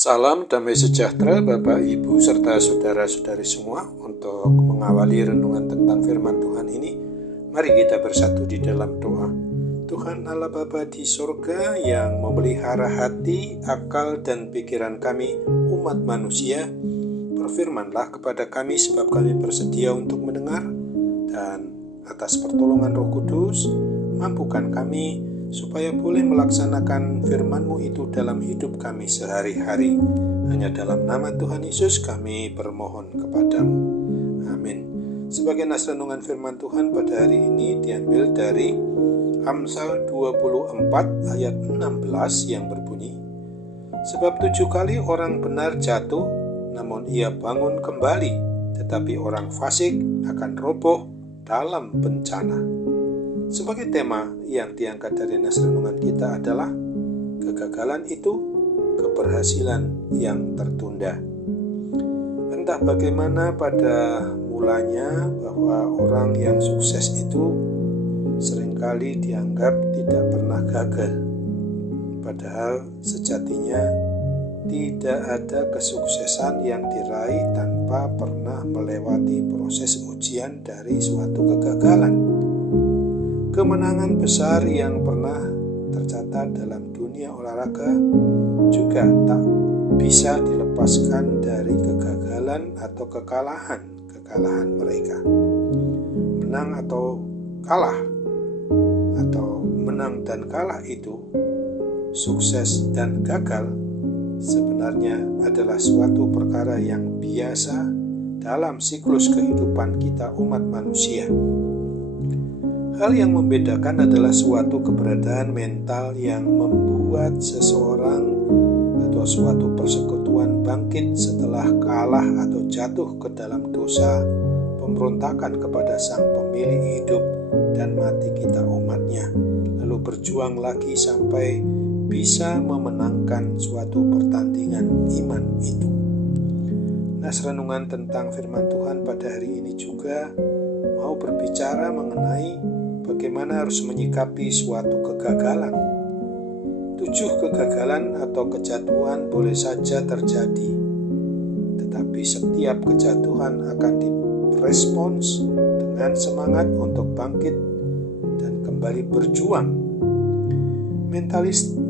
Salam damai sejahtera Bapak, Ibu, serta saudara-saudari semua. Untuk mengawali renungan tentang firman Tuhan ini, mari kita bersatu di dalam doa. Tuhan Allah Bapa di surga yang memelihara hati, akal, dan pikiran kami, umat manusia, berfirmanlah kepada kami sebab kami bersedia untuk mendengar, dan atas pertolongan Roh Kudus, mampukan kami supaya boleh melaksanakan firman-Mu itu dalam hidup kami sehari-hari. Hanya dalam nama Tuhan Yesus kami bermohon kepadamu. Amin. Sebagai nas renungan firman Tuhan pada hari ini diambil dari Amsal 24 ayat 16 yang berbunyi, sebab 7 kali orang benar jatuh, namun ia bangun kembali, tetapi orang fasik akan roboh dalam bencana. Sebagai tema yang diangkat dari nas renungan kita adalah kegagalan itu keberhasilan yang tertunda. Entah bagaimana pada mulanya bahwa orang yang sukses itu seringkali dianggap tidak pernah gagal. Padahal sejatinya tidak ada kesuksesan yang diraih tanpa pernah melewati proses ujian dari suatu kegagalan. Kemenangan besar yang pernah tercatat dalam dunia olahraga juga tak bisa dilepaskan dari kegagalan atau kekalahan mereka. Menang atau kalah, atau menang dan kalah itu, sukses dan gagal sebenarnya adalah suatu perkara yang biasa dalam siklus kehidupan kita umat manusia. Hal yang membedakan adalah suatu keberadaan mental yang membuat seseorang atau suatu persekutuan bangkit setelah kalah atau jatuh ke dalam dosa pemberontakan kepada Sang Pemilik hidup dan mati kita umatnya, lalu berjuang lagi sampai bisa memenangkan suatu pertandingan iman itu. Nas renungan tentang firman Tuhan pada hari ini juga mau berbicara mengenai bagaimana harus menyikapi suatu kegagalan. 7 kegagalan atau kejatuhan boleh saja terjadi, tetapi setiap kejatuhan akan direspons dengan semangat untuk bangkit dan kembali berjuang.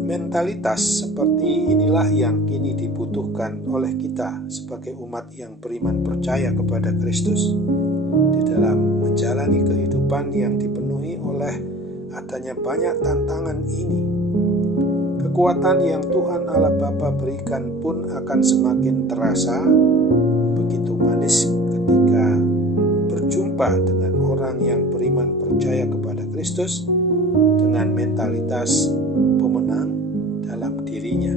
Mentalitas seperti inilah yang kini dibutuhkan oleh kita sebagai umat yang beriman percaya kepada Kristus di dalam menjalani kehidupan yang dipenuhi oleh adanya banyak tantangan ini. Kekuatan yang Tuhan Allah Bapa berikan pun akan semakin terasa begitu manis ketika berjumpa dengan orang yang beriman percaya kepada Kristus dengan mentalitas pemenang dalam dirinya.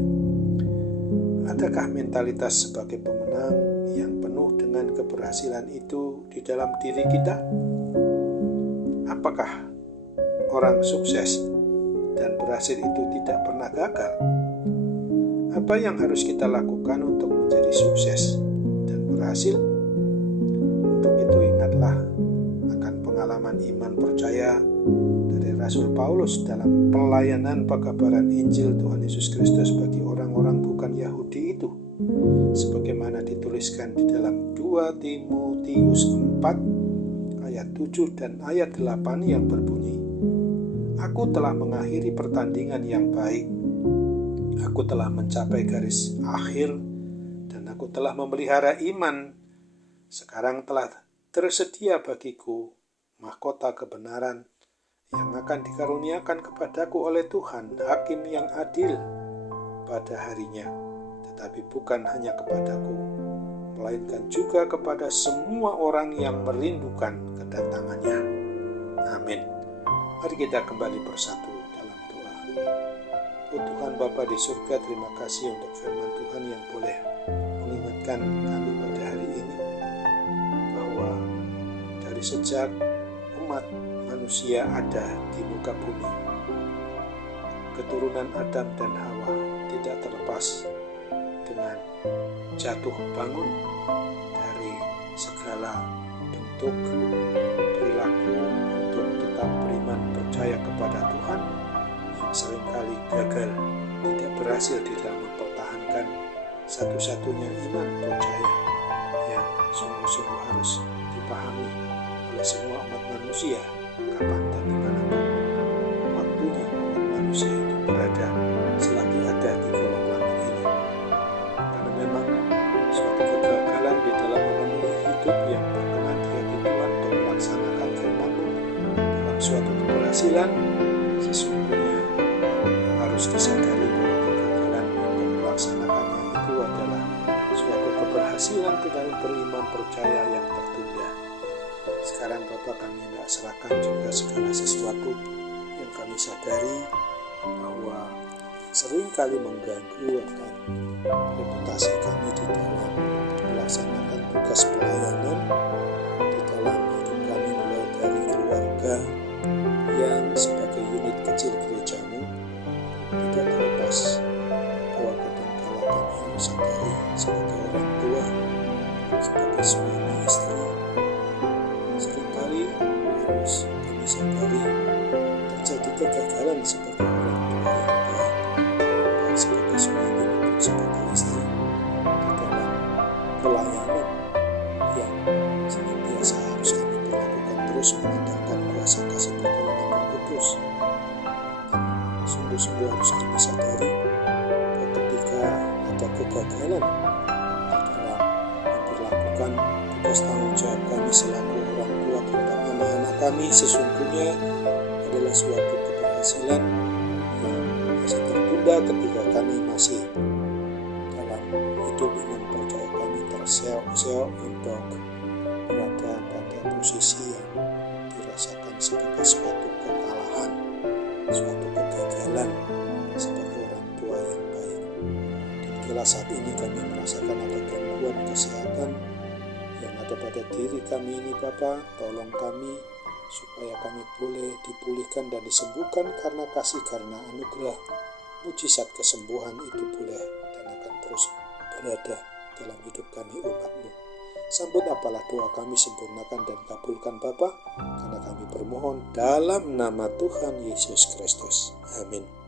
Adakah mentalitas sebagai pemenang yang penuh dengan keberhasilan itu di dalam diri kita? Apakah orang sukses dan berhasil itu tidak pernah gagal? Apa yang harus kita lakukan untuk menjadi sukses dan berhasil? Untuk itu ingatlah akan pengalaman iman percaya dari Rasul Paulus dalam pelayanan pekabaran Injil Tuhan Yesus Kristus bagi orang-orang bukan Yahudi itu, sebagaimana dituliskan di dalam 2 Timotius 4 ayat 7 dan ayat 8 yang berbunyi, "Aku telah mengakhiri pertandingan yang baik, aku telah mencapai garis akhir, dan aku telah memelihara iman. Sekarang telah tersedia bagiku mahkota kebenaran yang akan dikaruniakan kepadaku oleh Tuhan, Hakim yang adil pada harinya, tetapi bukan hanya kepadaku, melainkan juga kepada semua orang yang merindukan kedatangannya." Amin. Mari kita kembali bersatu dalam doa. Oh Tuhan Bapa di surga, terima kasih untuk firman Tuhan yang boleh mengingatkan kami pada hari ini bahwa dari sejak umat manusia ada di muka bumi, keturunan Adam dan Hawa tidak terlepas dengan jatuh bangun dari segala bentuk perilaku untuk tetap beriman percaya kepada Tuhan yang seringkali gagal, tidak berhasil di dalam mempertahankan satu-satunya iman percaya yang sungguh-sungguh harus dipahami oleh semua umat manusia kapan dan dimanapun waktunya umat manusia itu berada selagi ada di kolong langit ini. Karena memang suatu kegagalan di dalam memenuhi hidup yang berkenan di hati Tuhan untuk melaksanakan firman-Mu dalam suatu keberhasilan sesungguhnya harus disadari bahwa kegagalan untuk melaksanakannya itu adalah suatu keberhasilan di dalam beriman percaya yang tertunda. Sekarang Bapa, kami hendak serahkan juga segala sesuatu yang kami sadari bahwa seringkali mengganggu akan reputasi kami di dalam melaksanakan tugas pelayanan di dalam hidup kami, mulai dari keluarga yang sebagai unit kecil gereja-Mu. Tidak terlepas bahwa kadangkala kami harus sadari sebagai orang tua, sebagai suami istri, seringkali harus kami sadari terjadi kegagalan sebagai orang tua yang baik, baik sebagai suami maupun sebagai istri di dalam pelayanan yang senantiasa harus kami perlakukan terus mengandalkan kuasa kasih pertolongan Roh Kudus. Sungguh-sungguh harus kami sadari bahwa ketika ada kegagalan di dalam memperlakukan tugas tanggung jawab kami selaku orang tua terhadap anak-anak kami, sesungguhnya adalah suatu keberhasilan yang masih tertunda ketika kami masih dalam hidup iman percaya kami terseok-seok untuk berada pada posisi yang dirasakan sebagai suatu kekalahan, suatu kegagalan sebagai orang tua yang baik. Dan kala saat ini kami merasakan ada gangguan kesehatan yang ada pada diri kami ini, Bapa, tolong kami supaya kami boleh dipulihkan dan disembuhkan karena kasih, karena anugerah mujizat kesembuhan itu boleh dan akan terus berada dalam hidup kami umat-Mu. Sambut apalah doa kami, sempurnakan dan kabulkan Bapa, karena kami bermohon dalam nama Tuhan Yesus Kristus. Amin.